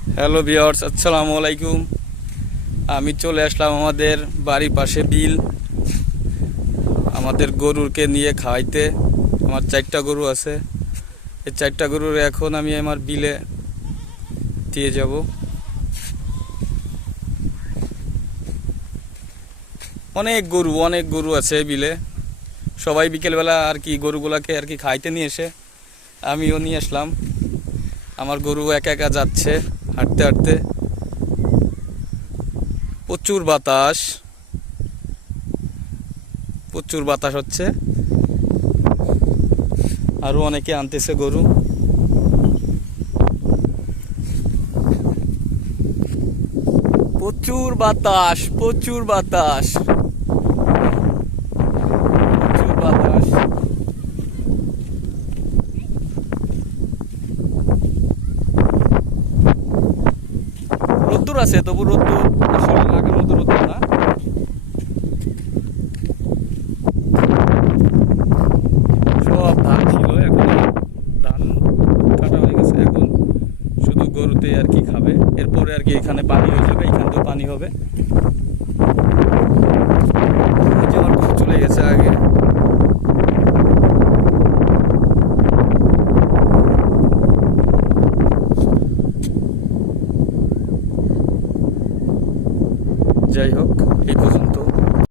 Hello viewers, আসসালামু আলাইকুম। আমি চলে আসলাম আমাদের বাড়ির পাশে বিল, আমাদের গরুকে নিয়ে খাওয়াইতে। আমার 4টা গরু আছে। এই 4টা গরুর এখন আমি আমার বিলে দিয়ে যাব। অনেক গরু আছে বিলে। সবাই বিকেলবেলা আর কি গরুগুলাকে আর কি খাইতে নিয়ে এসে আমিও নিয়ে আসলাম। আমার গরু একা একা যাচ্ছে হাঁটতে হাঁটতে। প্রচুর বাতাস, প্রচুর বাতাস হচ্ছে। আরো অনেকে আনতেছে গরু। প্রচুর বাতাস, প্রচুর বাতাস, প্রচুর বাতাস। রোদ্দুর আছে, তবু রোদ্দুর আসলে লাগার মতো রোদ্দুর না। সব ধান ছিল, এখন ধান কাটা হয়ে গেছে। এখন শুধু গরুতে আর কি খাবে। এরপরে আর কি এখানে পানি হয়ে যাবে, এখানতেও পানি হবে। ওই যে আমার গরু চলে গেছে আগে। যাই হোক,